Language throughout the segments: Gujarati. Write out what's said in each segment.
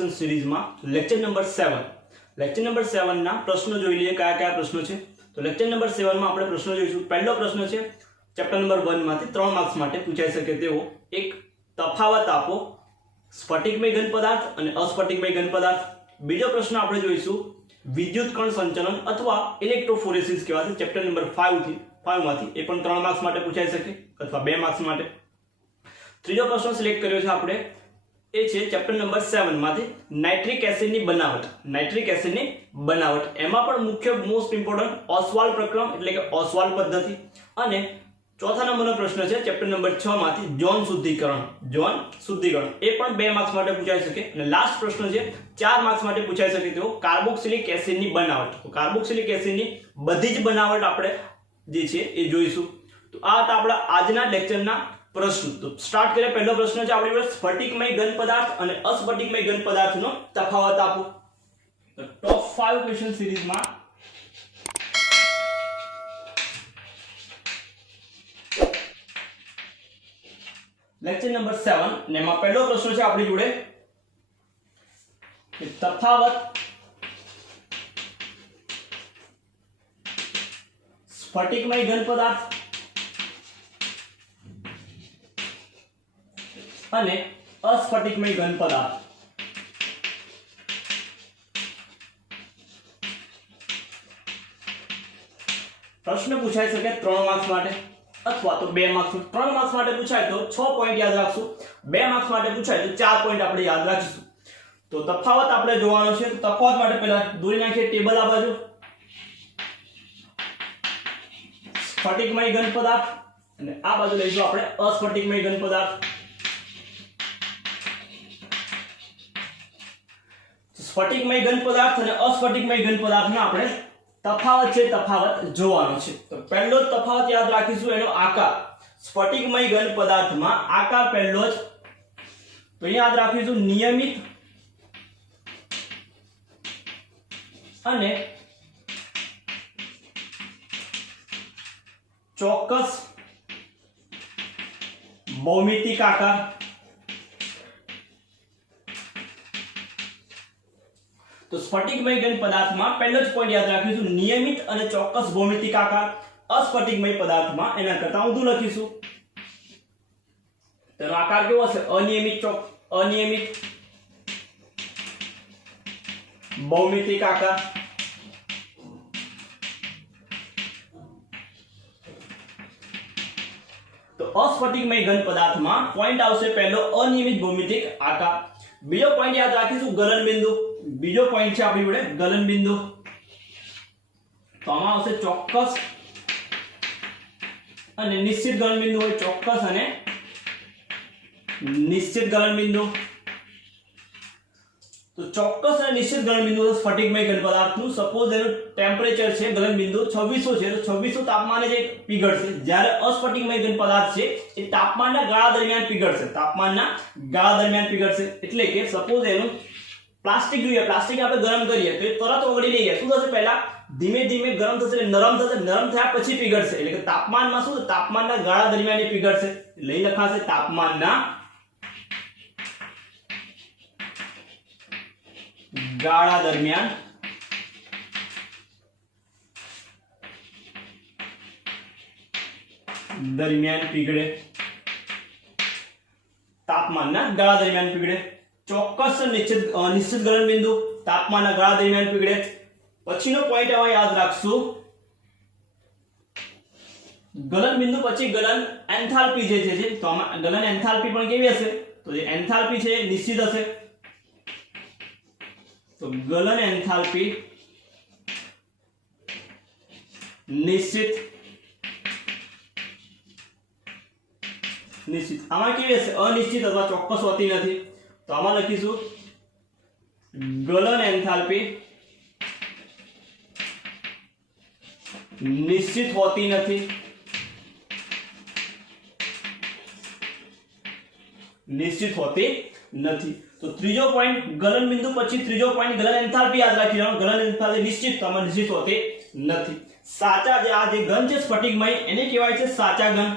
क्वेश्चन सीरीज में लेक्चर नंबर 7 ना प्रश्न જોઈ લઈએ કયા કયા પ્રશ્નો છે। તો લેક્ચર નંબર 7 માં આપણે પ્રશ્નો જોઈશું। પહેલો પ્રશ્ન છે ચેપ્ટર નંબર 1 માંથી 3 માર્ક્સ માટે પૂછાઈ શકે તેવો એક તફાવત આપો સ્ફટિકમય ઘન પદાર્થ અને અસ્ફટિકમય ઘન પદાર્થ। બીજો પ્રશ્ન આપણે જોઈશું વિદ્યુત કણ સંચલન અથવા ઇલેક્ટ્રોફોરેસિસ કહેવાય છે ચેપ્ટર નંબર 5 માંથી એ પણ 3 માર્ક્સ માટે પૂછાઈ શકે અથવા 2 માર્ક્સ માટે। ત્રીજો પ્રશ્ન સિલેક્ટ કર્યો છે આપણે એ છે ચેપ્ટર નંબર 7 માંથી નાઇટ્રિક એસિડ ની બનાવટ એમાં પણ મુખ્ય મોસ્ટ ઇમ્પોર્ટન્ટ ઓસ્વાલ્ડ પ્રક્રમ એટલે કે ઓસ્વાલ્ડ પદ્ધતિ। અને ચોથા નંબરનો પ્રશ્ન છે ચેપ્ટર નંબર 6 માંથી જોન શુદ્ધિકરણ એ પણ 2 માર્ક્સ માટે પૂછાઈ શકે। અને લાસ્ટ પ્રશ્ન છે 4 માર્ક્સ માટે પૂછાઈ શકે તેવો કાર્બોક્સિલિક એસિડ ની બનાવટ। તો કાર્બોક્સિલિક એસિડ ની બધી જ બનાવટ આપણે જે છે એ જોઈશું। તો આ હતા આપણા આજના લેક્ચરના प्रश्न। तो स्टार्ट करें। पहला प्रश्न है आपणी पास स्फटिकमय घन पदार्थ और अस्फटिकमय घन पदार्थ नो तफावत आपो। तो टॉप 5 क्वेश्चन सीरीज में लेक्चर नंबर 7 ने में पहलो प्रश्न है आपणी जोड़े तफावत स्फटिकमय घन पदार्थ અને અસ્ફટિકમય ઘન પદાર્થ। પ્રશ્ન પૂછાઈ શકે 3 માર્ક્સ માટે અથવા તો 2 માર્ક્સ। 3 માર્ક્સ માટે પૂછાય તો 6 પોઈન્ટ યાદ રાખશું, 2 માર્ક્સ માટે પૂછાય તો 4 પોઈન્ટ આપણે યાદ રાખીશું। તો તફાવત આપણે જોવાનો છે। તો તફાવત માટે પહેલા દોરી નાખીએ ટેબલ આ બાજુ સ્ફટિકમય ઘન પદાર્થ અને આ બાજુ લઈશું આપણે અસ્ફટિકમય ઘન પદાર્થ। स्फटिकमय घन पदार्थ और अस्फटिकमय घन पदार्थ में આપણે તફાવત જોવાનો છે। તો પહેલો તફાવત યાદ રાખીશું એનો આકાર। સ્ફટિકમય ઘન પદાર્થમાં આકાર પહેલો જ તો યાદ રાખીશું નિયમિત અને ચોક્કસ ભૌમિતિક આકાર। तो स्फटिकमय घन पदार्थ में पहलो ज पॉइंट याद रखीशु नियमित और चौक्कस भौमितिक आकार। अस्फटिकमय पदार्थ में एना करता ऊंधू लखीशु। तेनो आकार केवो हशे अनियमित भौमितिक आकार। तो अस्फटिकमय घन पदार्थ में पॉइंट आवशे पहलो अनियमित भौमितिक आकार। बीजो पॉइंट याद रखीशु गलन बिंदु। बीजो पॉइंट है आपणी जोड़े गलन बिंदु। तो आमां आवशे चौक्कस अने निश्चित गलन बिंदु होय चौक्कस अने निश्चित गलन बिंदु। तो चौक्कस अने निश्चित गलन बिंदु स्फटिकमय घन पदार्थनु सपोज एनु टेम्परेचर छे गलन बिंदु 2600 छे तो 2600 तापमाने जे पिघळशे। ज्यारे अस्फटिकमय घन पदार्थ छे ए तापमानना गाळा दरमियान पिघळशे। એટલે કે સપોઝ એનું प्लास्टिक જોઈએ, प्लास्टिक આપણે ગરમ કરીએ તો એ તરત ઓગળી નહીં જાય। શું થશે પહેલા ધીમે ધીમે ગરમ થશે, નરમ થશે, નરમ થયા પછી પીગળશે। એટલે કે તાપમાનમાં શું તાપમાનના ગાળા દરમિયાન એ પીગળશે। લઈ લખાશે તાપમાનના ગાળા દરમિયાન પીગળે। તાપમાનના ગાળા દરમિયાન પીગળે। ચોક્કસ નિશ્ચિત ગलन बिंदु तापमानના ગાળા દરમિયાન પીગળે। પછીનો પોઈન્ટ આવા યાદ રાખશું ગલન બિંદુ પછી ગલન એન્થાલ્પી જે છે તો આમાં ગલન એન્થાલ્પી પણ કેવી હશે તો જે એન્થાલ્પી છે નિશ્ચિત હશે। તો ગલન એન્થાલ્પી નિશ્ચિત આમાં કેવી હશે અનિશ્ચિત અથવા ચોક્કસ હોતી નથી। तो आमा लखीशु गलन एंथाल्पी निश्चित होती नहीं। तो त्रीजो पॉइंट गलन बिंदु पछी त्रीजो पॉइंट गलन एंथाल्पी याद राखी लेवानुं। गलन एंथाल्पी निश्चित तो आमां निश्चित होती नहीं। साचा जे आ जे घन छे स्फटिकमय एने कहेवाय छे साचा घन।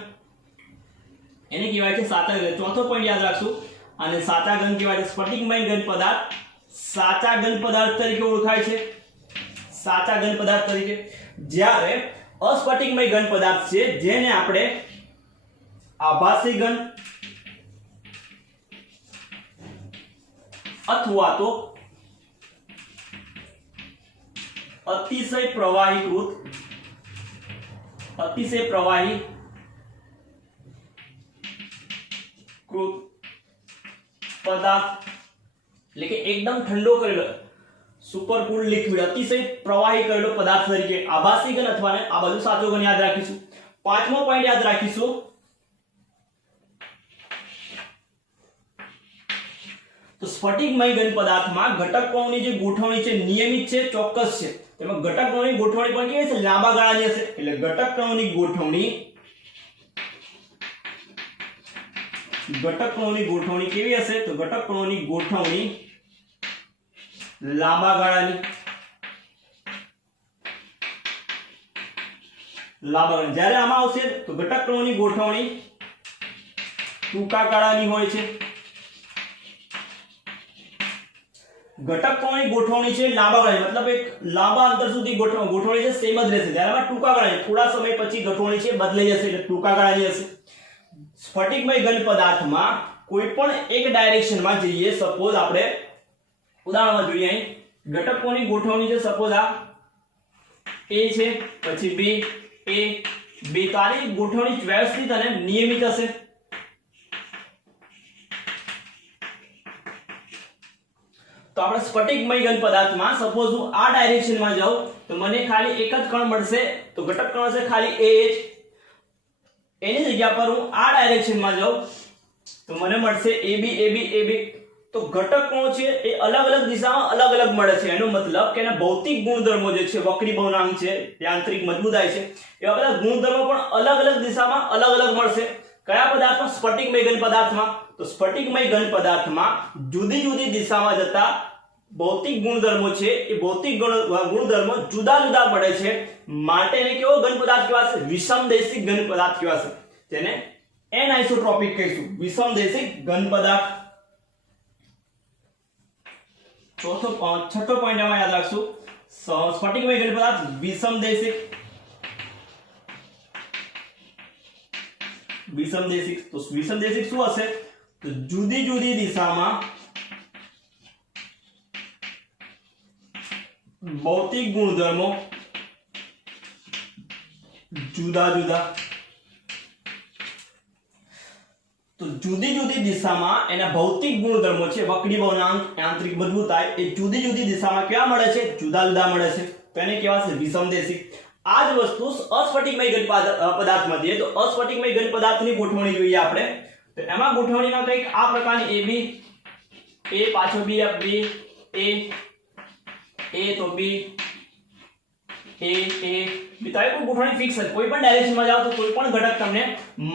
चौथो पॉइंट याद राखशुं અને સાચા ઘન કહેવાય છે સ્ફટિકમય ઘન પદાર્થ સાચા ઘન પદાર્થ તરીકે ઓળખાય છે, સાચા ઘન પદાર્થ તરીકે. જ્યારે અસ્ફટિકમય ઘન પદાર્થ છે જેને આપણે આભાસી ઘન અથવા તો અતિશય પ્રવાહીકૃત પદાર્થ એટલે કે એકદમ ઠંડો કરેલો સુપર કૂલ્ડ લિક્વિડ અતિશય પ્રવાહી કરેલો પદાર્થ તરીકે આભાસી ઘન અથવા આ બધું સાચો ઘન યાદ રાખીશું. પાંચમો પોઈન્ટ યાદ રાખીશું, તો સ્ફટિકમય ઘન પદાર્થમાં ઘટક કણોની જે ગોઠવણી છે નિયમિત છે, ચોક્કસ છે. તેમાં ઘટક કણોની ગોઠવણી પણ કેવી હશે? લાંબા ગાળાની હશે. એટલે ઘટક કણોની ગોઠવણી કેવી હશે? તો ઘટક કણોની ગોઠવણી લાંબા ગાળાની. જ્યારે આમાં આવશે તો ઘટક કણોની ગોઠવણી ટૂંકા ગાળાની હોય છે. ઘટક કણોની ગોઠવણી છે લાંબા ગાળાની, મતલબ એક લાંબા અંતર સુધી ગોઠવણી છે સેમ જ રહેશે. જ્યારે આમાં ટૂંકા ગાળાની થોડા સમય પછી ગોઠવણી છે બદલાઈ જશે એટલે ટૂંકા ગાળાની હશે. સ્ફટિકમય ઘન પદાર્થમાં કોઈ પણ એક ડાયરેક્શનમાં જઈએ, સપોઝ આપણે ઉદાહરણમાં જોઈએ, અહીં ઘટકોની ગોઠવણી છે સપોઝ આ A છે, પછી B, A, B, તો આની ગોઠવણી વ્યવસ્થિત અને નિયમિત હશે. તો આપણે સ્ફટિકમય ઘન પદાર્થમાં સપોઝ હું આ ડાયરેક્શનમાં જાઉં તો મને ખાલી એક જ કણ મળશે, તો ઘટક કણ હશે ખાલી A જ. એની જગ્યા પર હું આ ડાયરેક્શનમાં જાઉં તો મને મળશે AB, AB, AB. તો ઘટક કણો છે એ અલગ અલગ દિશામાં અલગ અલગ મળે છે. એનો મતલબ કે એના ભૌતિક ગુણધર્મો જે છે, વક્રી ભવનાંક છે, યાંત્રિક મજબૂતાઈ છે, એવા બધા ગુણધર્મો પણ અલગ અલગ દિશામાં અલગ અલગ મળશે. કયા પદાર્થમાં? સ્ફટિકમય ઘન પદાર્થમાં. તો સ્ફટિકમય ઘન પદાર્થમાં જુદી જુદી દિશામાં જતા ભૌતિક ગુણધર્મો છે એ ભૌતિક ગુણધર્મો જુદા જુદા પડે છે, માટે એને કેવો ઘન પદાર્થ કહેવાશે? વિષમદેશિક ઘન પદાર્થ કહેવાશે. તેને એનઆઇસોટ્રોપિક કહીશું, વિષમદેશિક ઘન પદાર્થ. છઠ્ઠો પોઈન્ટ એમાં યાદ રાખશું, સ્ફટિકમય ઘન પદાર્થ વિષમદેશિક. તો વિષમદેશિક શું હશે? તો જુદી જુદી દિશામાં ભૌતિક ગુણધર્મો જુદા જુદા. તો જુદી જુદી દિશામાં એના ભૌતિક ગુણધર્મો છે, વક્રી ભવનાંક, યાંત્રિક મજબૂતાઈ, એ જુદી જુદી દિશામાં કેવા મળે છે? જુદા જુદા મળે છે. તો એને કહેવાશે વિષમદેશિક. આ જ વસ્તુ અસ્ફટિકમય ઘન પદાર્થમાં જઈએ તો અસ્ફટિકમય ઘન પદાર્થની ગોઠવણી જોઈએ આપણે. તો એમાં ગોઠવણીમાં કંઈક આ પ્રકારની AB, A પાછો B, B, A તો B, A, B. તો આવી ગોઠવણી ફિક્સ છે. કોઈ પણ ડાયરેક્શનમાં જાઓ તો કોઈ પણ ઘટક તમને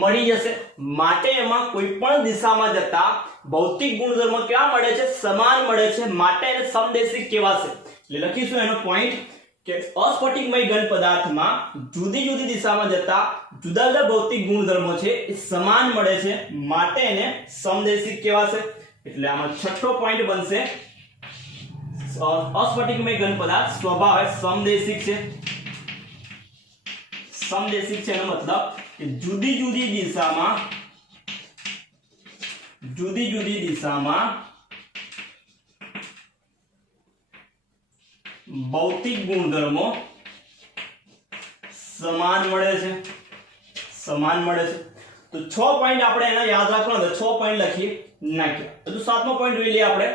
મળી જશે, માટે એમાં કોઈ પણ દિશામાં જતા ભૌતિક ગુણધર્મો કેવા મળે છે? સમાન મળે છે, માટે એને સમદેશિક કહેવાશે. એટલે લખીશું એનો પોઈન્ટ કે અસ્ફટિકમય ઘન પદાર્થમાં જુદી જુદી દિશામાં જતા જુદા જુદા ભૌતિક ગુણધર્મો છે એ સમાન મળે છે, માટે એને સમદેશિક કહેવાશે. એટલે આમાં છઠ્ઠો પોઈન્ટ બનશે, અસ્ફટિકમય ઘન પદાર્થ સ્વભાવે સમદેશિક છે. સમદેશિક છે એનો મતલબ કે જુદી જુદી દિશામાં ભૌતિક ગુણધર્મો સમાન મળે છે. તો 6 પોઈન્ટ આપણે એના યાદ રાખવાના, 6 પોઈન્ટ લખી નાખ્યા. તો સાતમો પોઈન્ટ જોઈ લઈએ આપણે.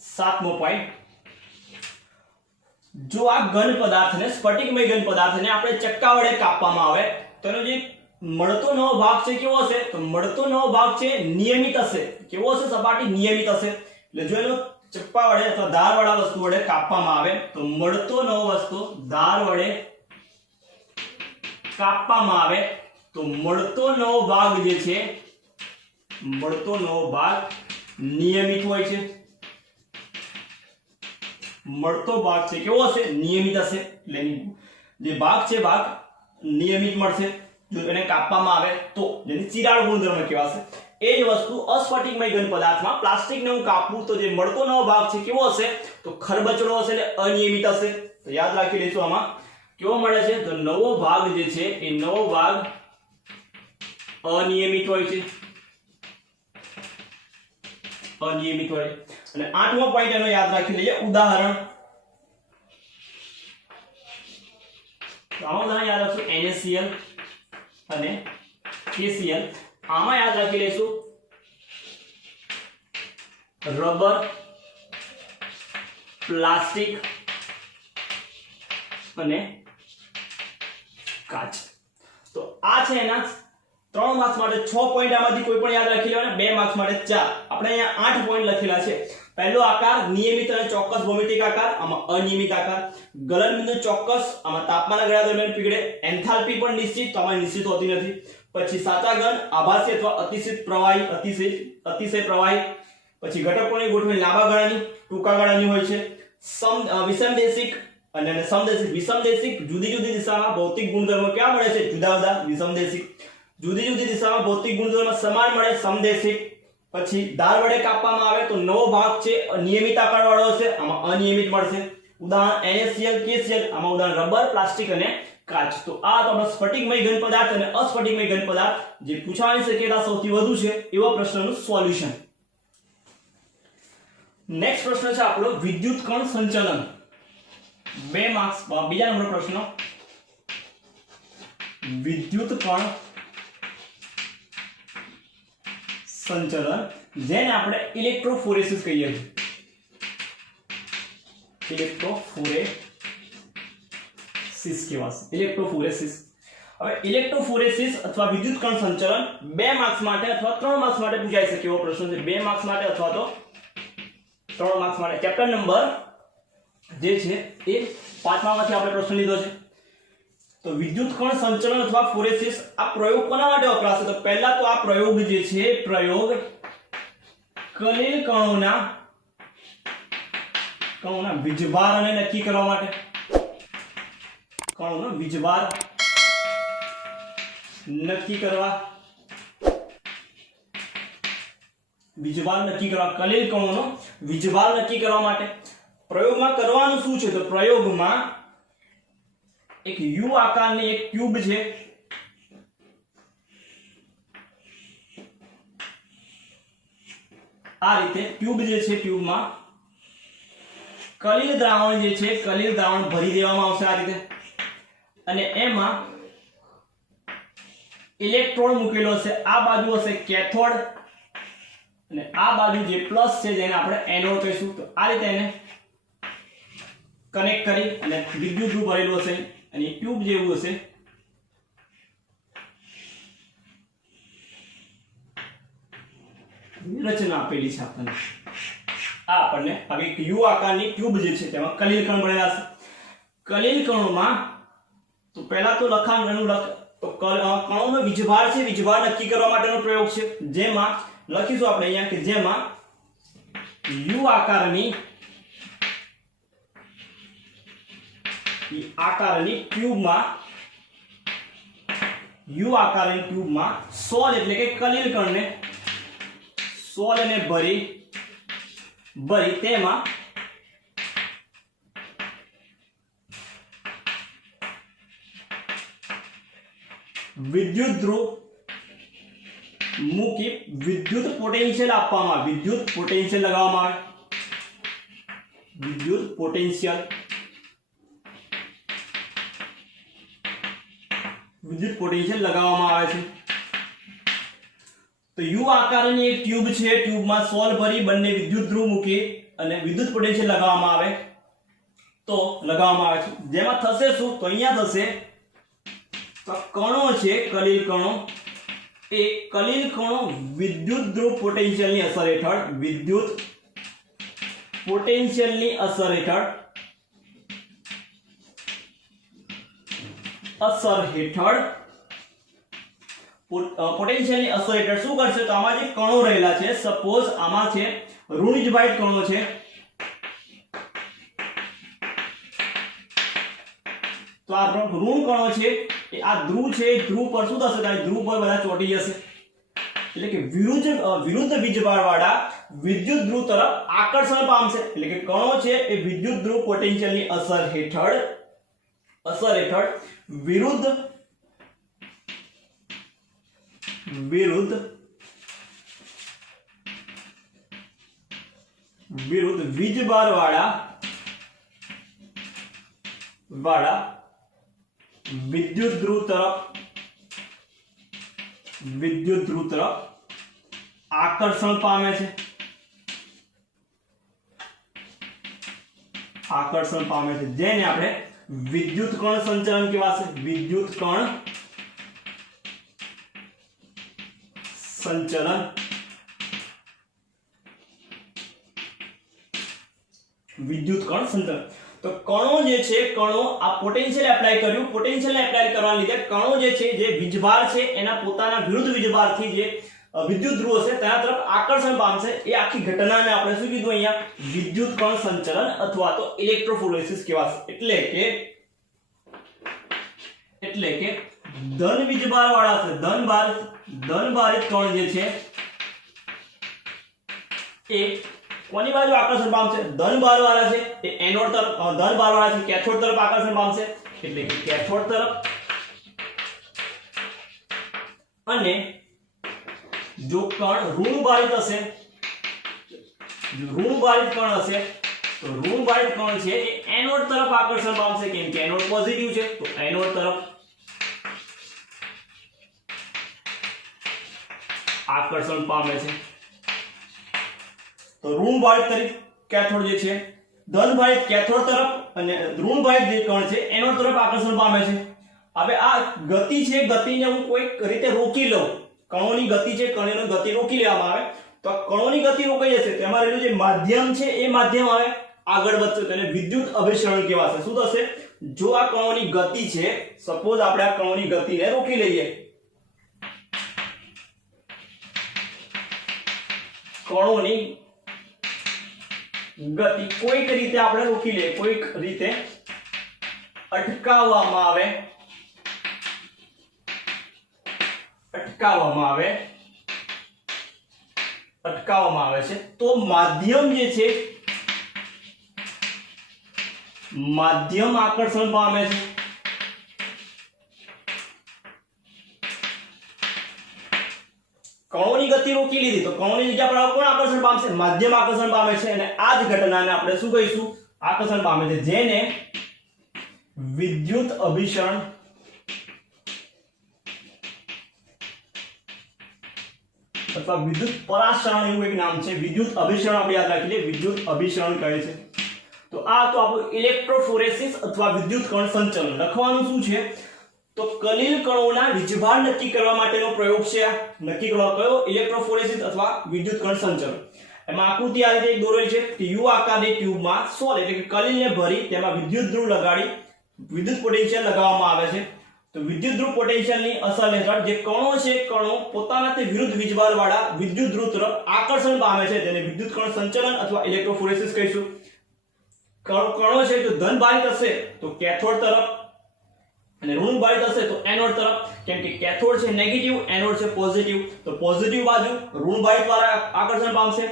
સાતમો પોઈન્ટ, જો આ ઘન પદાર્થને સ્ફટિકમય ઘન પદાર્થને આપણે ચક્કા વડે કાપવામાં આવે તો એનો જે મળતો નવો ભાગ છે કેવો હશે? તો મળતો નવો ભાગ છે નિયમિત હશે. કેવો હશે? સપાટી નિયમિત હશે. એટલે જો એનો ચપ્પા વડે અથવા ધાર વાળા વસ્તુ વડે કાપવામાં આવે તો મળતો નવો વસ્તુ ધાર વડે કાપવામાં આવે તો મળતો નવો ભાગ જે છે, મળતો નવો ભાગ નિયમિત હોય છે. મળતો ભાગ છે કેવો હશે? નિયમિત હશે. એટલે જે ભાગ છે ભાગ નિયમિત મળશે. જો એને કાપવામાં આવે તો જેને ચિરાડ ગુણધર્મ કહેવાશે એ જ વસ્તુ અસ્ફટિકમય ઘન પદાર્થમાં પ્લાસ્ટિકને હું કાપું તો જે મળતો નવો ભાગ છે કેવો હશે તો ખરબચડો હશે એટલે અનિયમિત હશે તો યાદ રાખી લઈશું આમાં કેવો મળે છે તો નવો ભાગ જે છે એ નવો ભાગ અનિયમિત હોય છે અનિયમિત હોય અને 8મો પોઈન્ટ એનો યાદ રાખી લઈએ ઉદાહરણ તો આમાં ઉદાહરણ યાદ રાખશું NaCl અને KCl આમાં યાદ રાખી લઈશું રબર પ્લાસ્ટિક અને કાચ તો આ છે એના 3 માર્ક્સ માટે 6 પોઈન્ટ આમાંથી કોઈ પણ યાદ રાખી લેવાના 2 માર્ક્સ માટે 4 આપણે અહીંયા 8 પોઈન્ટ લખેલા છે પહેલો આકાર નિયમિત અને ચોક્કસ ભૌમિતિક આકાર આમાં અનિયમિત આકાર ગલન બિંદુ ચોક્કસ આમાં તાપમાનના ગાળા દરમિયાન પીગળે એન્થાલ્પી પણ નિશ્ચિત તો આમાં નિશ્ચિત હોતી નથી પછી સાચા ઘન આભાસી અથવા અતિશય પ્રવાહી અતિશય પ્રવાહી પછી ઘટકોની ગોઠવણી લાંબા ગાળાની ટૂંકા ગાળાની હોય છે વિષમદેશિક અને વિષમદેશિક જુદી જુદી દિશામાં ભૌતિક ગુણધર્મો ક્યાં મળે છે જુદા જુદા વિષમદેશિક જુદી જુદી દિશામાં ભૌતિક ગુણધર્મો સમાન મળે સમદેશિક પછી ધાર વડે કાપવામાં આવે તો નવો ભાગ છે નિયમિત આકાર વાળો હશે આમાં અનિયમિત મળશે ઉદાહરણ NaCl KCl આમાં ઉદાહરણ રબર પ્લાસ્ટિક અને કાચ તો આ તો આપણો સ્ફટિકમય ઘન પદાર્થ અને અસ્ફટિકમય ઘન પદાર્થ જે પૂછવાની શક્યતા સૌથી વધુ છે એવા પ્રશ્નનું સોલ્યુશન નેક્સ્ટ પ્રશ્ન છે આપણો વિદ્યુત કણ સંચલન 2 માર્ક્સ બીજા નંબર પ્રશ્ન વિદ્યુત કણ સંચલન જેને આપણે ઇલેક્ટ્રોફોરેસિસ કહીએ છીએ ઇલેક્ટ્રોફોરેસિસ કહેવાશે ઇલેક્ટ્રોફોરેસિસ હવે ઇલેક્ટ્રોફોરેસિસ અથવા વિદ્યુત કણ સંચલન 2 માર્ક્સ માટે અથવા 3 માર્ક્સ માટે પૂછાઈ શકે એવો પ્રશ્ન છે 2 માર્ક્સ માટે અથવા તો 3 માર્ક્સ માટે ચેપ્ટર નંબર જે છે એ 5મામાંથી આપણે પ્રશ્ન લીધો છે તો વિદ્યુત કણ સંચલન અથવા ફોરેસિસ આ પ્રયોગ કોના માટે વપરાશે તો પહેલા તો આ પ્રયોગ જે છે પ્રયોગ કલિલ કણોના વીજભારને નક્કી કરવા માટે કણોનો વીજભાર નક્કી કરવા કલિલ કણોનો વીજભાર નક્કી કરવા માટે પ્રયોગમાં કરવાનું શું છે તો પ્રયોગમાં એક યુ આકારની એક ટ્યુબ છે આ રીતે ટ્યુબ જે છે ટ્યુબમાં કલિલ દ્રાવણ જે છે કલિલ દ્રાવણ ભરી દેવામાં આવશે આ રીતે અને એમાં ઇલેક્ટ્રોડ મૂકેલો હશે આ બાજુ હશે કેથોડ અને આ બાજુ જે પ્લસ છે જેને આપણે એનોડ કહીશું તો આ રીતે એને કનેક્ટ કરી અને વિદ્યુત ધ્રુવ ભરેલું હશે અને ટ્યુબ જેવું હશે રચના આપેલી છે આપણને આ આપણને હવે એક યુ આકારની ટ્યુબ જે છે તેમાં કલિલ કણ ભરેલા છે કલિલ કણોમાં તો પહેલા તો લખાણનું તો કણોનો વીજભાર છે વીજભાર નક્કી કરવા માટેનો પ્રયોગ છે જેમાં લખીશું આપણે અહીંયા કે જેમાં યુ આકારની ટ્યુબમાં સોલ એટલે કે કલિલ કણને સોલને ભરી તેમાં વિદ્યુત ધ્રુવ મૂકી વિદ્યુત પોટેન્શિયલ આપવામાં આવે વિદ્યુત પોટેન્શિયલ લગાવવામાં આવે વિદ્યુત પોટેન્શિયલ લગાવવામાં આવે છે તો યુ આકારની એક ટ્યુબ છે ટ્યુબમાં સોલ ભરી બંને વિદ્યુત ધ્રુવ મૂકી અને વિદ્યુત પોટેન્શિયલ લગાવવામાં આવે છે જેમાં થશે શું તો અહીંયા થશે તો કણો છે કલિલ કણો એ કલિલ કણો વિદ્યુત ધ્રુવ પોટેન્શિયલની અસર હેઠળ પોટેન્શિયલની અસર હેઠળ શું કરશે તો આમાં જે કણો રહેલા છે સપોઝ આમાં છે ઋણિજભાઇટ કણો છે તો આ ઋણ કણો છે એ આ ધ્રુવ છે, ધ્રુવ પર શું થશે? તો ધ્રુવ પર બધા ચોંટી જશે, એટલે કે વિરુદ્ધ વીજભાર વાળા વિદ્યુત ધ્રુવ તરફ આકર્ષણ પામશે, એટલે કે કણો છે એ વિદ્યુત ધ્રુવ પોટેન્શિયલની અસર હેઠળ વિરુદ્ધ વીજભાર વાળા વિદ્યુત ધ્રુવ તરફ આકર્ષણ પામે છે, જેને આપણે વિદ્યુત કણ સંચલન કહેવાશે, વિદ્યુત કણ સંચલન. તો કણો જે છે, કણો આ પોટેન્શિયલ એપ્લાય કર્યું, પોટેન્શિયલ એપ્લાય કરવાના લીધે કણો જે છે, જે વીજભાર છે એના પોતાના વિરુદ્ધ વીજભારથી જે વિદ્યુત ધ્રુવ છે તેના તરફ આકર્ષણ પામશે. એ આખી ઘટનાને આપણે શું કીધું અહીંયા? વિદ્યુત કણ સંચલન અથવા તો ઇલેક્ટ્રોફોરેસિસ કહેવાશે. એટલે કે ધન વીજભાર વાળા છે, ધનભારિત કણ જે છે એ કોની બાજુ આકર્ષણ પામશે? ધનભાર વાળા છે એ એનોડ તરફ, ધનભાર વાળા છે કેથોડ તરફ આકર્ષણ પામશે, એટલે કે કેથોડ તરફ. અને જો કણ ઋણભારિત હશે, ઋણભારિત કણ હશે તો ઋણભારિત કણ છે એ એનોડ તરફ આકર્ષણ પામશે, કેમ કે એનોડ પોઝિટિવ છે, તો એનોડ તરફ આકર્ષણ પામે છે. તો ઋણભારિત તરીકે કેથોડ જે છે, ધનભારિત કેથોડ તરફ અને ઋણભારિત જે કણ છે એનોડ તરફ આકર્ષણ પામે છે. હવે આ ગતિ છે, ગતિને હું કોઈક રીતે રોકી લઉં, કણોની ગતિ છે, કણોની ગતિ રોકી લેવામાં આવે તો કણોની ગતિ રોકાઈ જશે. તેમાં રહેલું જે માધ્યમ છે એ માધ્યમ આવે આગળ વધશે, તેને વિદ્યુત અભિસરણ કહેવાશે. શું થશે? જો આ કણોની ગતિ છે, સપોઝ આપણે આ કણોની ગતિને રોકી લઈએ, કણોની ગતિ કોઈક રીતે આપણે રોકી લઈએ, કોઈક રીતે અટકાવવામાં આવે છે, તો માધ્યમ જે છે, માધ્યમ આકર્ષણ પામે છે. કણોની ગતિ રોકી લીધી તો કણોની જગ્યા પર કોણ આકર્ષણ પામશે? માધ્યમ આકર્ષણ પામે છે. અને આ જ ઘટનાને આપણે શું કહીશું? આકર્ષણ પામે છે, જેને વિદ્યુત અભિસરણ અથવા વિદ્યુત પરાસરણ એવું એક નામ છે. વિદ્યુત અભિસરણ આપણે યાદ રાખી લઈએ, વિદ્યુત અભિસરણ કહે છે. તો આ તો આપણું ઇલેક્ટ્રોફોરેસિસ અથવા વિદ્યુત કણ સંચલન. લખવાનું શું છે? તો કલીલ કણોના વીજભાર નક્કી કરવા માટેનો પ્રયોગ છે. નક્કી કરવા કયો? ઇલેક્ટ્રોફોરેસિસ અથવા વિદ્યુત કણ સંચલન. એમાં આકૃતિ આ રીતે એક દોરેલી છે કે યુ આકારની ટ્યુબમાં સોલ એટલે કે કલીલને ભરી તેમાં વિદ્યુત ધ્રુવ લગાડી વિદ્યુત પોટેન્શિયલ લગાવવામાં આવે છે. તો વિદ્યુત ધ્રુવ પોટેન્શિયલની અસર હેઠળ જે કણો છે, કણો પોતાનાથી વિરુદ્ધ વીજભાર વાળા વિદ્યુત ધ્રુવ તરફ આકર્ષણ પામે છે, જેને વિદ્યુત કણ સંચલન અથવા ઇલેક્ટ્રોફોરેસિસ કહીશું. કણો છે જો ધનભારિત હશે તો કેથોડ તરફ અને ઋણભારિત હશે તો એનોડ તરફ. કેમ કે કેથોડ છે નેગેટિવ, એનોડ છે પોઝિટિવ, તો પોઝિટિવ બાજુ ઋણભારિત વાળા આકર્ષણ પામશે.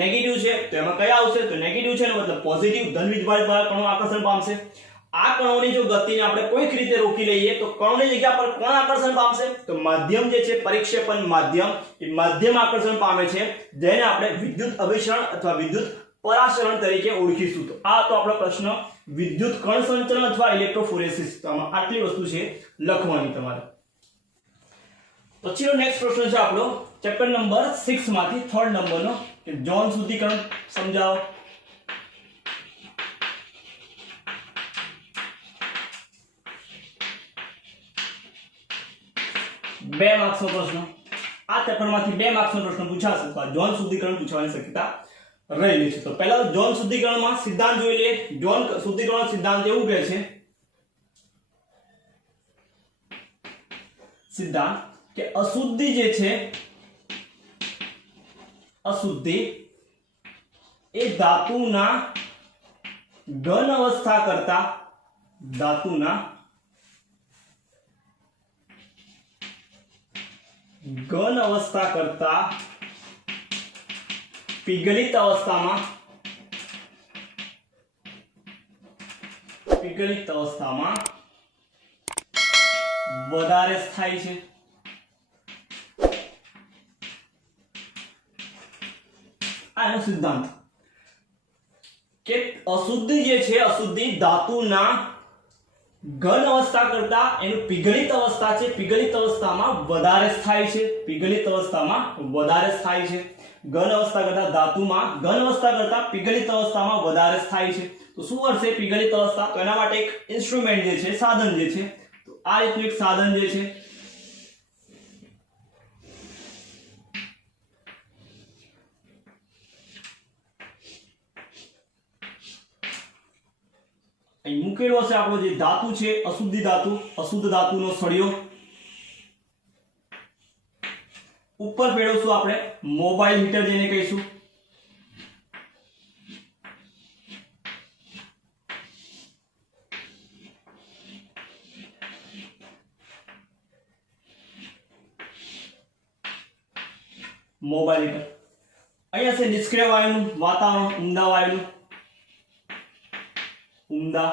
નેગેટિવ છે તો એમાં કયા આવશે? તો નેગેટિવ છે એનો મતલબ પોઝિટિવ ધન વીજભારિત વાળા કણો આકર્ષણ પામશે. આ કણોની જો ગતિને આપણે કોઈક રીતે રોકી લઈએ તો કણોની જગ્યા પર કોણ આકર્ષણ પામશે? તો માધ્યમ જે છે, પરિક્ષેપણ માધ્યમ, એ માધ્યમ આકર્ષણ પામે છે, જેને આપણે વિદ્યુત અભિસરણ અથવા વિદ્યુત પરાસરણ તરીકે ઓળખીશું. તો આ તો આપણો પ્રશ્ન વિદ્યુત કણ સંચલન અથવા ઇલેક્ટ્રોફોરેસિસ. આટલી વસ્તુ છે લખવાની તમારે. પછીનો નેક્સ્ટ પ્રશ્ન છે આપણો ચેપ્ટર નંબર 6 માંથી 3rd નંબરનો કે ઝોન શુદ્ધિકરણ સમજાવો. બે માર્ક્સનો પ્રશ્ન. આ ચેપ્ટરમાંથી 2 માર્ક્સનો પ્રશ્ન પૂછાશે. તો આ ઝોન શુદ્ધિકરણ પૂછવાની શક્યતા રહેલી છે. તો પહેલા ઝોન શુદ્ધિકરણમાં સિદ્ધાંત જોઈ લઈએ. ઝોન શુદ્ધિકરણ સિદ્ધાંત એવું કહે છે, સિદ્ધાંત કે અશુદ્ધિ જે છે, અશુદ્ધિ એ ધાતુના ઘન અવસ્થા કરતા, ધાતુના ઘન અવસ્થા કરતા પીગલિત અવસ્થામાં વધારે સ્થાયી છે। આનો સિદ્ધાંત કે અશુદ્ધિ જે છે, અશુદ્ધિ ધાતુના ઘન અવસ્થા કરતા એનું પીગલિત અવસ્થા છે, પીગલિત અવસ્થામાં વધારે સ્થાયી છે, પીગલિત અવસ્થામાં વધારે સ્થાયી છે। ઘન અવસ્થા કરતા ધાતુમાં ઘન અવસ્થા કરતા પીગલિત અવસ્થામાં વધારે સ્થાયી છે। તો શું કરશે પીગલિત અવસ્થા? તો એના માટે એક ઇન્સ્ટ્રુમેન્ટ જે છે, સાધન જે છે, તો આ રીતનું એક સાધન જે છે અહીં મૂકેલો છે આપણો જે ધાતુ છે, અશુદ્ધિ ધાતુ, અશુદ્ધ ધાતુનો સળિયો। ઉપર પેળવશું આપણે મોબાઈલ હીટર જેને કહીશું। મોબાઈલ હીટર અહીંયા છે નિષ્ક્રિય વાયુનું વાતાવરણ, ઉમદા વાયુનું, ઉમદા।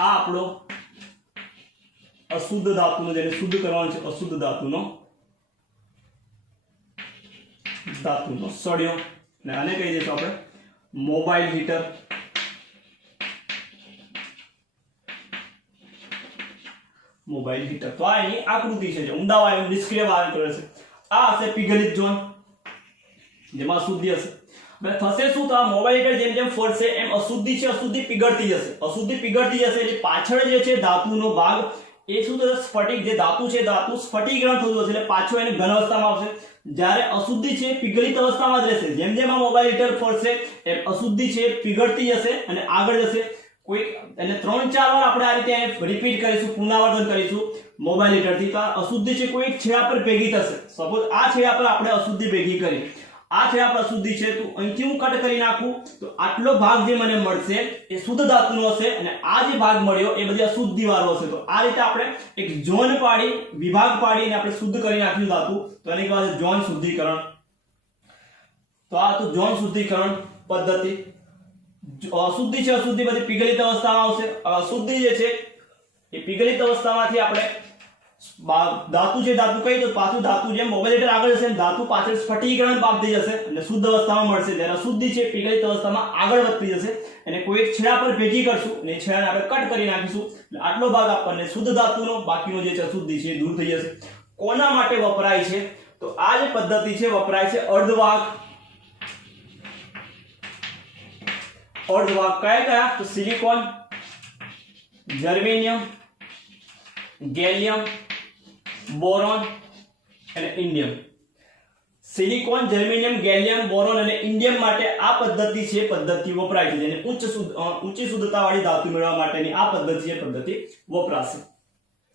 આ આપણો અશુદ્ધ ધાતુનો, જેને શુદ્ધ કરવાનો છે, અશુદ્ધ ધાતુનો સળિયો, ને આને કહી દઈશું આપણે મોબાઈલ હીટર। મોબાઈલ હીટર તો આ એની આકૃતિ છે, જે ઉમદા વાયુ નિષ્ક્રિય વાયુ કરે છે। આ હશે પીગલિત ઝોન, જેમાં અશુદ્ધિ હશે। હવે થશે શું? તો આ મોબાઈલ હીટર જેમ જેમ ફરશે એમ અશુદ્ધિ છે, અશુદ્ધિ પીગળતી જશે, અશુદ્ધિ પીગળતી જશે એટલે પાછળ જે છે ધાતુનો ભાગ એ શું થશે? સ્ફટિક, જે ધાતુ છે, ધાતુ સ્ફટિકીકરણ થતું હશે એટલે પાછો એને ઘન અવસ્થામાં આવશે। જ્યારે અશુદ્ધિ છે પીગળિત અવસ્થામાં જ રહેશે। જેમ જેમ આ મોબાઈલ હીટર ફરશે એમ અશુદ્ધિ છે પીગળતી જશે અને આગળ જશે। કોઈ એટલે 3-4 વાર આપણે આ રીતે રિપીટ કરીશું, પુનરાવર્તન કરીશું મોબાઈલ હીટરથી। તો આ અશુદ્ધિ છે કોઈ એક છેડા પર ભેગી થશે। સપોઝ આ છેડા પર આપણે અશુદ્ધિ ભેગી કરી, આ છેડા પર અશુદ્ધિ છે, તો અહીંથી હું કટ કરી નાખું તો આટલો ભાગ જે મને મળશે એ શુદ્ધ ધાતુનો હશે અને આ જે ભાગ મળ્યો એ બધી અશુદ્ધિ વાળો હશે। તો આ રીતે આપણે એક ઝોન પાડી, વિભાગ પાડીને આપણે શુદ્ધ કરી નાખ્યું ધાતુ, તો એની પાસે ઝોન શુદ્ધિકરણ। તો આ તો ઝોન શુદ્ધિકરણ પદ્ધતિ। અશુદ્ધિ છે, અશુદ્ધિ બધી પીગલિત અવસ્થામાં આવશે। અશુદ્ધિ જે છે એ પીગલિત અવસ્થામાંથી આપણે ધાતુ છે, ધાતુ કઈ તો પાછું ધાતુ જેમ મોબાઈલ હીટર આગળ જશે ધાતુ પાછળ સ્ફટિકીકરણ પામતી જશે અને શુદ્ધ અવસ્થામાં મળશે। જ્યારે અશુદ્ધિ છે પીગલિત અવસ્થામાં આગળ વધતી જશે અને કોઈ એક છેડા પર ભેગી કરશું અને એ છેડાને આપણે કટ કરી નાખીશું એટલે આટલો ભાગ આપણને શુદ્ધ ધાતુનો, બાકીનો જે છે અશુદ્ધિ છે દૂર થઈ જશે। કોના માટે વપરાય છે? તો આ જે પદ્ધતિ છે વપરાય છે અર્ધવાહક। અર્ધવાહક કયા કયા? તો સિલિકોન, જર્મેનિયમ, ગેલિયમ, બોરોન અને indium. Silicon, germanium, gallium, boron અને ઇન્ડિયમ માટે આ પદ્ધતિ છે, પદ્ધતિ વપરાય છે, જેને ઊંચી શુદ્ધતા વાળી ધાતુ મેળવવા માટેની આ પદ્ધતિ છે, પદ્ધતિ વપરાશે।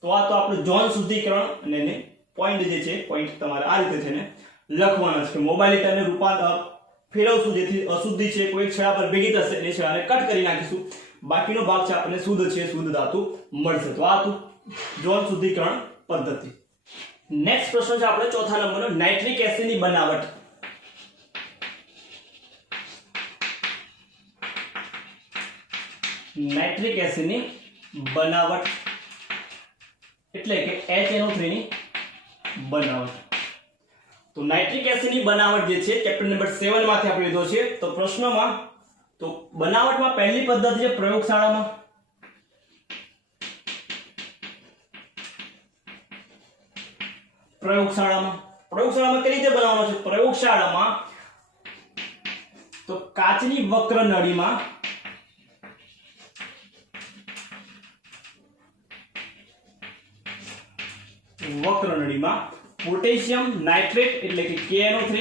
તો આ તો આપણું ઝોન શુદ્ધિકરણ અને એને પોઈન્ટ જે છે, પોઈન્ટ તમારે આ રીતે છે ને લખવાના છે કે મોબાઈલ હીટરને રૂપાંતર ફેરવશું જેથી અશુદ્ધિ છે કોઈ છેડા પર ભેગી થશે એટલે છેડાને કટ કરી નાખીશું, બાકીનો ભાગ છે આપણને શુદ્ધ છે, શુદ્ધ ધાતુ મળશે। તો આ તો ઝોન શુદ્ધિકરણ પદ્ધતિ। નેક્સ્ટ પ્રશ્ન છે આપણે ચોથા નંબરનો, નાઇટ્રિક એસિડની બનાવટ। નાઇટ્રિક એસિડની બનાવટ એટલે કે HNO3 ની બનાવટ। તો નાઇટ્રિક એસિડની બનાવટ જે છે ચેપ્ટર નંબર 7 માંથી આપણે લીધો છે। તો પ્રશ્નમાં તો બનાવટમાં પહેલી પદ્ધતિ છે પ્રયોગશાળામાં। પ્રયોગશાળામાં કઈ રીતે બનાવવાનો છે? પ્રયોગશાળામાં તો કાચની વક્ર નળીમાં પોટેશિયમ નાઇટ્રેટ એટલે કે KNO3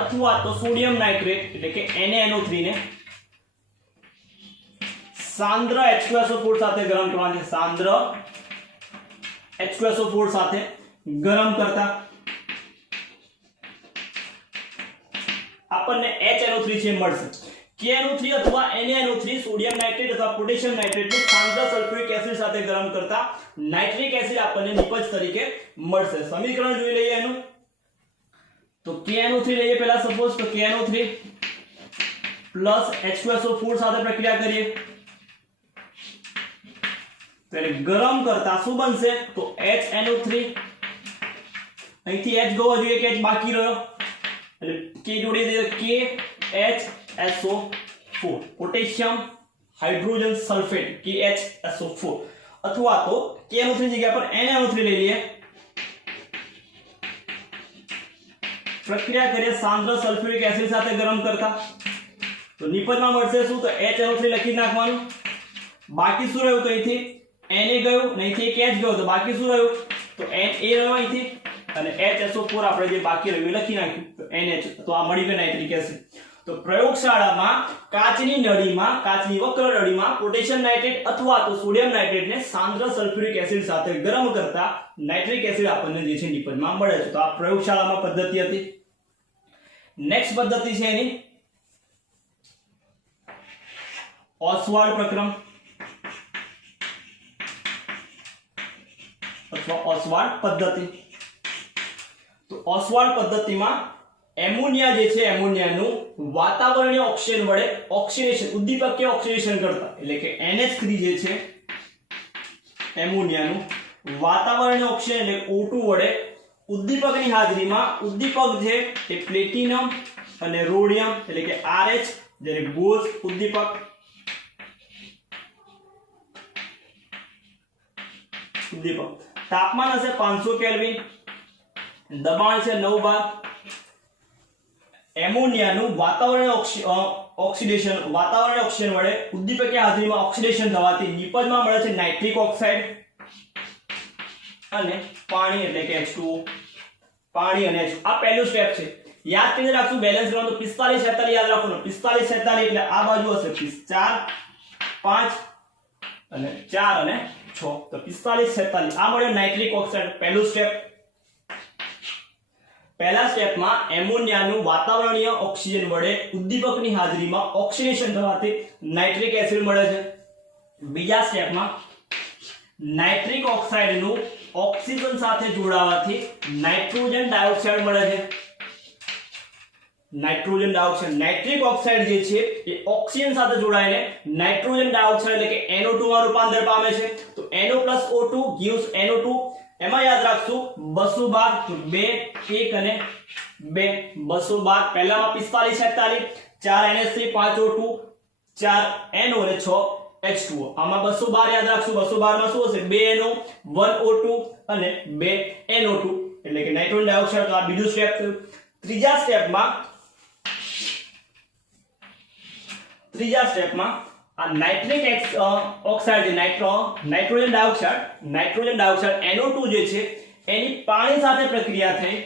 અથવા તો સોડિયમ નાઇટ્રેટ એટલે કે NaNO3 ને સાંદ્ર H2SO4 સાથે ગરમ કરવાનું છે। સાંદ્ર H2SO4 સાથે ગરમ કરતા આપણને HNO3 છે મળશે। KNO3 અથવા NaNO3 સોડિયમ નાઇટ્રેટ અથવા પોટેશિયમ નાઇટ્રેટને સાંદ્ર સલ્ફ્યુરિક એસિડ સાથે ગરમ કરતા નાઇટ્રિક એસિડ આપણને નિપજ તરીકે મળશે. સમીકરણ જોઈ લઈએ એનું. તો KNO3 લઈએ પહેલા સપોઝ, તો KNO3 પ્લસ H2SO4 સાથે પ્રક્રિયા કરીએ તો એને ગરમ કરતા શું બનશે? તો HNO3, અહીંથી H ગયો જોઈએ કે H બાકી રહ્યો એટલે K જોડી દઈએ, KHSO4 potassium hydrogen sulphate KHSO4, અથવા તો KNO3 ની જગ્યા પર NaNO3 લઈ લઈએ, પ્રક્રિયા કરીએ સાંદ્ર સલ્ફ્યુરિક એસિડ સાથે ગરમ કરતા તો નિપજમાં મળશે શું? તો HNO3 લખી નાખવાનું. બાકી શું રહ્યું? તો અહીંથી Na ગયું, અહીંથી એક H ગયો તો બાકી શું રહ્યું? તો Na રહ્યો અહીંથી, અને HSO4 આપણે જે બાકી રહ્યું લખી નાખ્યું તો NH, તો આ મળી ગયું નાઇટ્રિક એસિડ. તો પ્રયોગશાળામાં કાચની નળીમાં, કાચની વક્ર નળીમાં પોટેશિયમ નાઇટ્રેટ અથવા તો સોડિયમ નાઇટ્રેટને સાંદ્ર સલ્ફ્યુરિક એસિડ સાથે ગરમ કરતા નાઇટ્રિક એસિડ આપણને જે છે નિપજમાં મળે છે. તો આ પ્રયોગશાળામાં પદ્ધતિ હતી. નેક્સ્ટ પદ્ધતિ છે એની ઓસ્વાલ્ડ પ્રક્રમ અથવા ઓસ્વાલ્ડ પદ્ધતિ. તો ઓસ્વાલ્ડ પદ્ધતિમાં એમોનિયા જે છે, એમોનિયાનું વાતાવરણીય ઓક્સિજન વડે ઓક્સિડેશન, ઉદ્દીપકીય ઓક્સિડેશન કરતા, એટલે કે NH3 જે છે એમોનિયાનું વાતાવરણીય ઓક્સિજન એટલે O2 વડે ઉદ્દીપકની હાજરીમાં, ઉદ્દીપક છે એ પ્લેટિનમ અને રોડિયમ એટલે કે RH જે ગોઝ ઉદ્દીપક, તાપમાન હશે 500 કેલ્વિન, દબાણ છે 9 બાર. એમોનિયાનું વાતાવરણીય ઓક્સિડેશન, વાતાવરણીય ઓક્સિજન વડે ઉદ્દીપકીય હાજરીમાં ઓક્સિડેશન થવાથી નિપજમાં મળે છે નાઇટ્રિક ઓક્સાઇડ અને પાણી એટલે કે H2O. પાણી અને H2O આ પહેલું સ્ટેપ છે. યાદ કરીને રાખશું, બેલેન્સ કરવાનું. તો 45 46 યાદ રાખવાનું. 45 46 એટલે આ બાજુ હશે 4 5 અને 4 અને 6, તો 45 46 આ મળ્યો નાઇટ્રિક ઓક્સાઇડ. પહેલું સ્ટેપ. પહેલા સ્ટેપમાં એમોનિયાનું વાતાવરણીય ઓક્સિજન વડે ઉદ્દીપકની હાજરીમાં ઓક્સિડેશન થવાથી નાઇટ્રિક એસિડ મળે છે. બીજા સ્ટેપમાં નાઇટ્રિક ઓક્સાઇડનું ઓક્સિજન સાથે જોડાવાથી નાઇટ્રોજન ડાયોક્સાઇડ મળે છે. નાઇટ્રોજન ડાયોક્સાઇડ, નાઇટ્રિક ઓક્સાઇડ જે છે એ ઓક્સિજન સાથે જોડાઈને નાઇટ્રોજન ડાયોક્સાઇડ એટલે કે NO2 માં રૂપાંતર પામે છે. તો NO + O2 gives NO2. એમાં યાદ રાખશું 212, તો 2 1 અને 2 212. પહેલામાં 45 46 4 NH3 5 O2 4 NO અને 6 H2O. આમાં 212 યાદ રાખશું. 212 માં શું હશે? 2 NO 1 O2 અને 2 NO2 એટલે કે નાઇટ્રોજન ડાયોક્સાઇડ. તો આ બીજું સ્ટેપ થયું. ત્રીજા સ્ટેપમાં આ નાઇટ્રિક ઓક્સાઇડ જે નાઇટ્રોજન ડાયોક્સાઇડ NO2 જે છે એની પાણી સાથે પ્રક્રિયા થઈ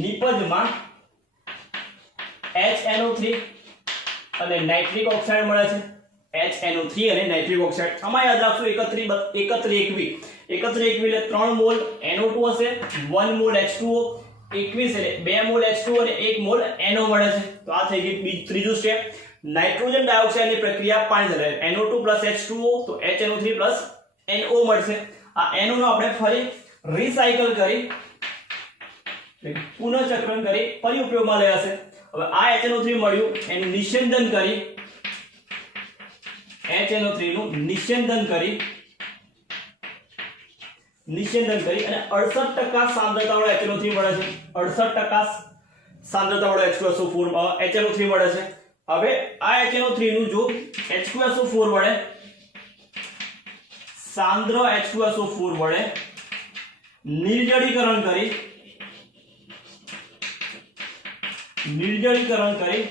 નિપજમાં HNO3 અને નાઇટ્રિક ઓક્સાઇડ મળે છે. HNO3 અને નાઇટ્રિક ઓક્સાઇડ. આમાં યાદ રાખશું 21 એટલે 3 મોલ NO2 હશે, 1 મોલ H2O, 21 એટલે 2 મોલ H2O અને 1 મોલ NO મળે છે. તો આ થઈ ગઈ ત્રીજું સ્ટેપ. નાઇટ્રોજન ડાયોક્સાઇડની પ્રક્રિયા પાણી સાથે NO2 + H2O, તો HNO3 + NO મળશે. આ NO નો આપણે ફરી રિસાયકલ કરી પુનઃચક્રણ કરી ફરી ઉપયોગમાં લેવાશે. હવે આ HNO3 મળ્યું એનું નિસ્યંદન કરી, HNO3 નું નિસ્યંદન કરી અને 68% સાંદ્રતાવાળો HNO3 મળે છે. 68% સાંદ્રતાવાળો HNO3 મળે છે. હવે આ HNO3 નું જો H2SO4 વડે, સાંદ્ર H2SO4 વડે નિર્જલીકરણ કરી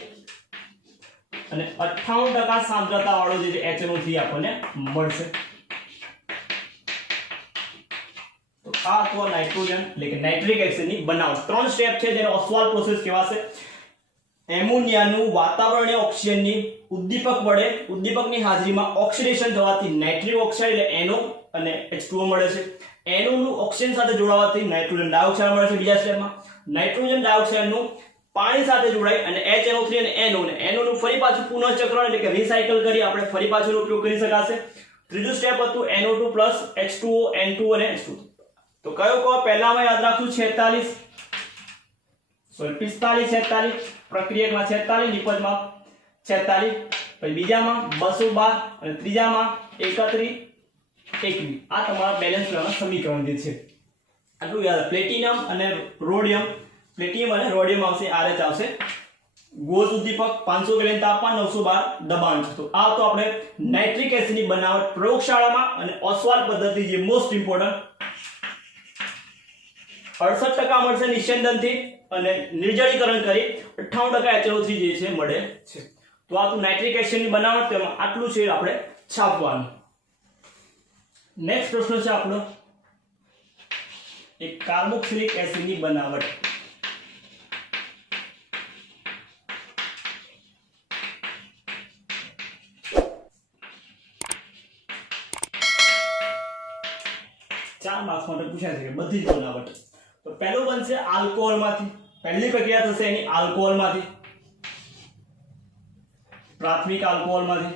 અને 98% સાંદ્રતા વાળો જે HNO3 આપણને મળશે. તો આ તો નાઇટ્રોજન એટલે કે નાઇટ્રિક એસિડની બનાવટ. 3 સ્ટેપ છે જેને ઓસ્વાલ્ડ પ્રોસેસ કહેવાશે. એમોનિયાનું વાતાવરણીય ઓક્સિજનની ઉદ્દીપક વડે ઉદ્દીપકની હાજરીમાં ઓક્સિડેશન થવાથી નાઇટ્રિક ઓક્સાઇડ એટલે NO અને H2O મળે છે. NO નું ઓક્સિજન સાથે જોડાવાથી નાઇટ્રોજન ડાયોક્સાઇડ મળે છે. બીજા સ્ટેપમાં નાઇટ્રોજન ડાયોક્સાઇડનું પાણી સાથે જોડાય અને HNO3 અને NO ને NO નું ફરી પાછું પુનઃચક્રણ એટલે કે રિસાયકલ કરી આપણે ફરી પાછું ઉપયોગ કરી શકાશે. ત્રીજું સ્ટેપ હતું NO2 H2O N2 અને H2. તો કયો કહો પહેલામાં યાદ રાખશું 46 પ્રક્રિયકમાં 46 નિપજમાં 46 પછી બીજામાં 212 અને ત્રીજામાં 31 21. આ તમારા બેલેન્સ કરવાના સમીકરણ જે છે આટલું યાદ. પ્લેટિનમ અને રોડિયમ આવશે RH આવશે. ગોઝ ઉદ્દીપક 500 કેલ્વિન તાપમાન 912 દબાણ છે. તો આ તો આપણે નાઇટ્રિક એસિડની બનાવટ પ્રયોગશાળામાં અને ઓસ્વાલ્ડ પદ્ધતિ જે મોસ્ટ ઇમ્પોર્ટન્ટ 68% મળશે નિસ્યંદનથી અને નિર્જલીકરણ કરી 98% HNO3 જે છે મળે છે. તો આ તો નાઇટ્રિક એસિડની બનાવટ તેમાં આટલું છે આપણે છાપવાનું. નેક્સ્ટ પ્રશ્ન છે આપણો એક કાર્બોક્સિલિક એસિડની બનાવટ. ચાર માર્ક્સ માટે પૂછાય છે કે બધી જ બનાવટ. તો પહેલું બનશે આલ્કોહોલમાંથી. પહેલી પ્રક્રિયા થશે એની આલ્કોહોલમાંથી, પ્રાથમિક આલ્કોહોલમાંથી.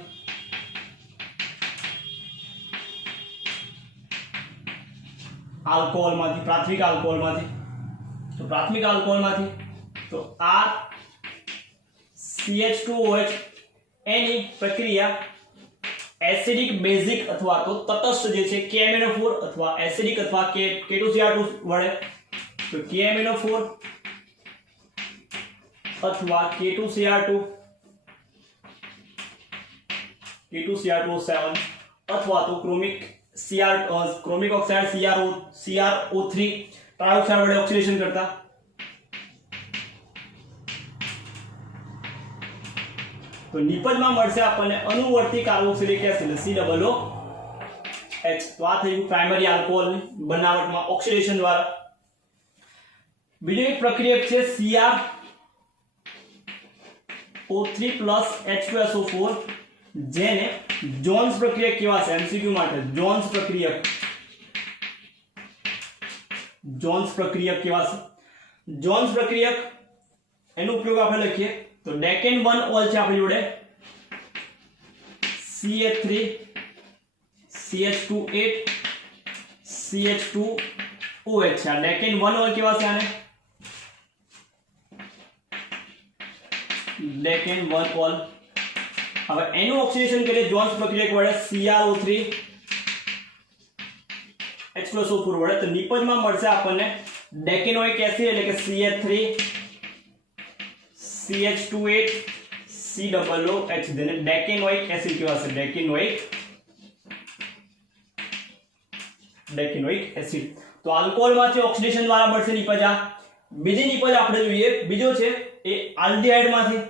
પ્રાથમિક આલ્કોહોલમાંથી તો પ્રાથમિક આલ્કોહોલમાંથી તો RCH2OH એની પ્રક્રિયા એસિડિક બેઝિક અથવા તો તટસ્થ જે છે KMnO4 અથવા એસિડિક અથવા K2Cr2 વડે. તો KMnO4 અથવા K2Cr2 K2Cr2O7 અથવા તો ક્રોમિક ઓક્સાઇડ CrO3 ટ્રાયોક્સાઇડ વડે ઓક્સિડેશન કરતા. તો નિપજમાં મળશે આપણને અનુવર્તી કાર્બોક્સિલિક એસિડ COOH. તો આ થઈ ગયું પ્રાઇમરી આલ્કોહોલની બનાવટમાં ઓક્સિડેશન દ્વારા. બીજી એક પ્રક્રિયા છે CrO3 H2SO4 જેને જોન્સ પ્રક્રિયા કહેવાશે. MCQ માટે જોન્સ પ્રક્રિયક કહેવાશે. જોન્સ પ્રક્રિયક એનો ઉપયોગ આપણે લખીએ તો ડેકેન 1 ઓલ છે આપણી જોડે CH3 CH28 CH2OH છે. આ ડેકેન 1 ઓલ કહેવાશે આને ડેકેન 1 ઓલ. હવે એનું ઓક્સિડેશન કરીએ જોન્સ પ્રક્રિયક વડે CrO3 H2SO4 વડે તો નિપજમાં મળશે આપણને ડેકેનોઇક એસિડ એટલે કે CH3 CH28 COOH જેને ડેકેનોઇક એસિડ કહેવાશે. ડેકેનોઇક એસિડ. તો આલ્કોહોલમાંથી ઓક્સિડેશન દ્વારા મળશે નિપજ. આ બીજી નિપજ આપણે જોઈએ. બીજો છે એ આલ્ડીહાઇડમાંથી.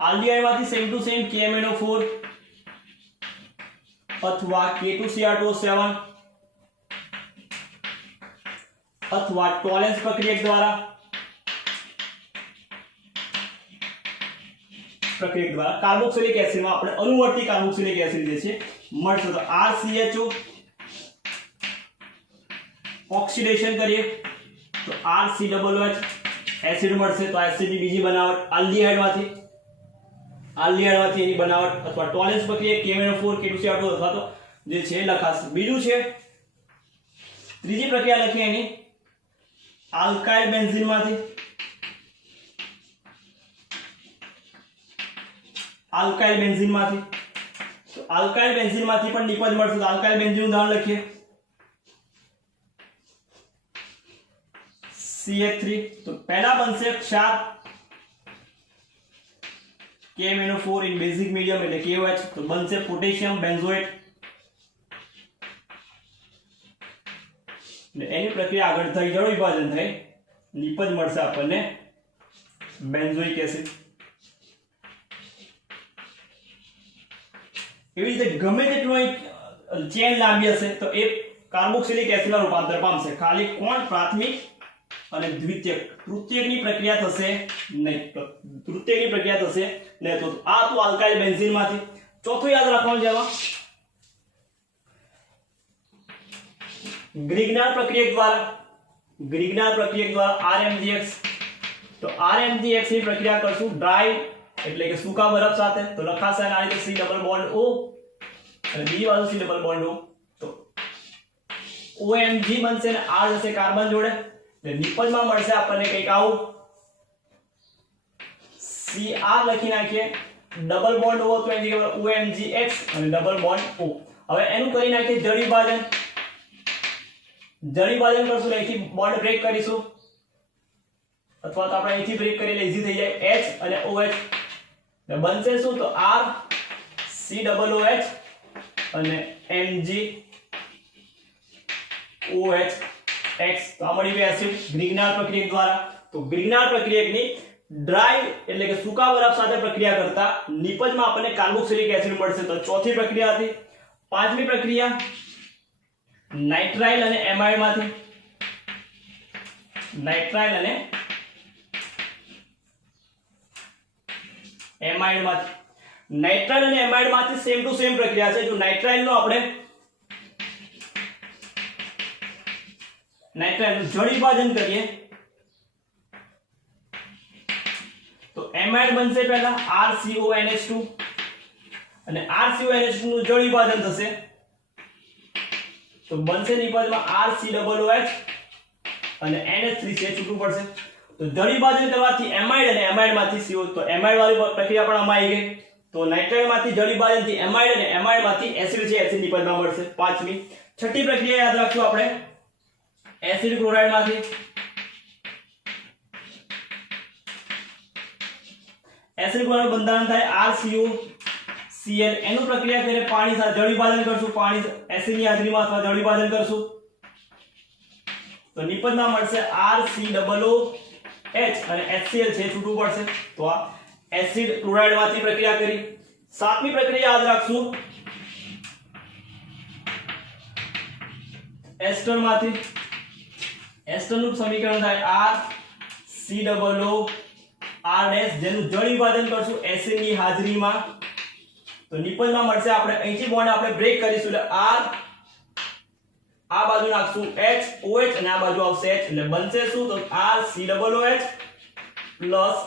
આલ્ડીહાઇડમાંથી સેમ ટુ સેમ KMnO4 અથવા K2Cr2O7 અથવા ટોલેન્સ પ્રક્રિયક દ્વારા કાર્બોક્સિલિક એસિડમાં આપણે અનુવર્તી કાર્બોક્સિલિક એસિડ જે છે મળશે. તો RCHO ઓક્સિડેશન કરીએ તો RCOOH એસિડ મળશે. તો એસિડની બીજી બનાવટ આલ્ડીહાઇડમાંથી એની બનાવટ અથવા ટોલેન્સ પ્રક્રિયા KMnO4 K2Cr2 અથવા તો જે છે લખાશે. બીજું છે ત્રીજી પ્રક્રિયા લખીએ એની આલ્કાઇલ બેન્ઝીનમાંથી. તો આલ્કાઇલ બેન્ઝીનમાંથી પણ નિપજ મળશે. તો આલ્કાઇલ બેન્ઝીનનું ઉદાહરણ લખીએ CH3. તો પહેલા બનશે ક્ષાર KMnO4 ઇન બેઝિક મીડિયમ એટલે KOH. તો બનશે પોટેશિયમ બેન્ઝોએટ. એની પ્રક્રિયા આગળ થઈ જળ વિભાજન થઈ નિપજ મળશે આપણને બેન્ઝોઇક એસિડ. એવી રીતે ગમે તેટલું ચેન લાંબી હશે તો એ કાર્બોક્સિલિક એસિડમાં રૂપાંતર પામશે. ખાલી કોણ પ્રાથમિક અને દ્વિતીયક તૃતીયકની પ્રક્રિયા થશે નહીં. તો આ તો આલ્કાઇલ બેન્ઝીનમાંથી. ચોથું યાદ રાખવાનું છે આમાં ગ્રિગ્નાર્ડ પ્રક્રિયક દ્વારા RMGX, તો RMGX ની પ્રક્રિયા કરશું ડ્રાય એટલે કે સૂકા બરફ સાથે, તો લખાશે આ રીતે C ડબલ બોન્ડ O અને B બાજુ C ડબલ બોન્ડ O, તો OMG બનશે ને R જશે કાર્બન જોડે, એટલે નિપજમાં મળશે આપણને કંઈક આવું CR લખી નાખીએ, ડબલ બોન્ડ O તો એની જગ્યાએ OMGX અને ડબલ બોન્ડ O. હવે એનું કરી નાખીએ જળ વિભાજન કરશું, અહીંથી બોન્ડ બ્રેક કરીશું, અથવા તો આપણે અહીંથી બ્રેક કરીએ એટલે ઈઝી થઈ જાય, H અને OH એટલે બનશે શું, તો R COOH અને MgOH X. તો આ મળી ગયું એસિડ ગ્રિગ્નાર્ડ પ્રક્રિયક દ્વારા. તો ગ્રિગ્નાર્ડ પ્રક્રિયકની ડ્રાય એટલે કે સૂકા બરફ સાથે પ્રક્રિયા કરતા નિપજમાં આપણને કાર્બોક્સિલિક એસિડ મળશે. તો ચોથી પ્રક્રિયા હતી. પાંચમી પ્રક્રિયા નાઇટ્રાઇલ અને એમાઇડ માંથી, નાઇટ્રાઇલ અને એમાઇડ માંથી સેમ ટુ સેમ પ્રક્રિયા છે. જો નાઇટ્રાઇલ નું આપણે નાઇટ્રાઇલ નું જળ વિભાજન કરીએ તો એમાઇડ બનશે પહેલા RCONH2 અને RCONH2 નું જળ વિભાજન થશે તો બનશે નિપજમાં RCOOH અને NH3 છૂટું પડશે. તો જળ વિભાજન કરવાથી એમાઇડ અને એમાઇડ માંથી CO, તો એમાઇડ વાળી પ્રક્રિયા પણ આમાં આવી ગઈ. તો નાઇટ્રાઇલ માંથી જળ વિભાજન થી એમાઇડ અને એમાઇડ માંથી એસિડ છે, એસિડ નિપજમાં મળશે. પાંચમી. છઠ્ઠી પ્રક્રિયા યાદ રાખજો આપણે એસિડ ક્લોરાઇડ માંથી, એસિડ ક્લોરાઇડ બંધારણ થાય RCOCl, એનું પ્રક્રિયા કરીને પાણી સાથે જળ વિભાજન કરશું, પાણી એસિડ ની હાજરીમાં અથવા જળ વિભાજન કરશું તો નિપજમાં મળશે RCOOH અને HCl છે છૂટું પડશે. તો આ એસિડ ક્લોરાઇડ માંથી પ્રક્રિયા કરી. સાતમી પ્રક્રિયા યાદ રાખશું એસ્ટર માંથી, એસ્ટર નું સમીકરણ થાય RCOO R' જેનું જળ વિભાજન કરશું એસિડ ની હાજરીમાં તો નિપજમાં મળશે. આપણે અહીંથી બોન્ડ આપણે બ્રેક કરીશું એટલે R આ બાજુ નાખશું HOH અને આ બાજુ આવશે H એટલે બનશે શું, તો RCOOH પ્લસ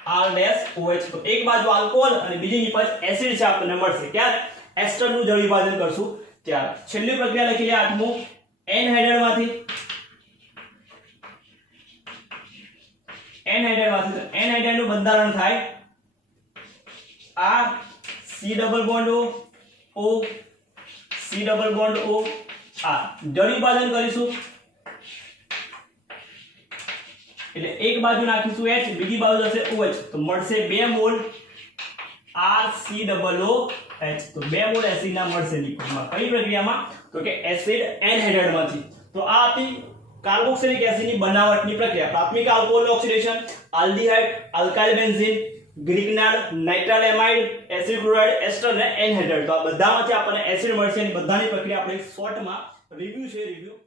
R'OH. તો એક બાજુ આલ્કોહોલ અને બીજી નિપજ એસિડ છે આપણને મળશે. ક્યારે એસ્ટર નું જળ વિભાજન કરશું ત્યારે. છેલ્લી પ્રક્રિયા લખી લે આઠમું એનહાઇડ્રાઇડ માંથી, એનહાઇડ્રાઇડ નું બંધારણ થાય R C double bond O C double bond O R. જળ વિભાજન કરીશું એટલે એક બાજુ નાખીશું H, બીજી બાજુ જશે OH તો મળશે 2 મોલ RCOOH. તો 2 મોલ એસિડ ના મળશે લિક્વિડમાં. કઈ પ્રક્રિયામાં, તો કે એસિડ એનહાઇડ્રાઇડ માંથી. તો આ હતી કાર્બોક્સિલિક એસિડ ની બનાવટની પ્રક્રિયા. પ્રાથમિક alcohol oxidation, aldehyde, alkyl benzene, Grignard, nitrile amide, acid chloride, ester અને એનહાઇડ્રાઇડ. તો આ બધામાંથી આપણને એસિડ મળશે અને બધાની પ્રક્રિયા આપણે શોર્ટમાં રિવ્યુ જોઈ લીધું.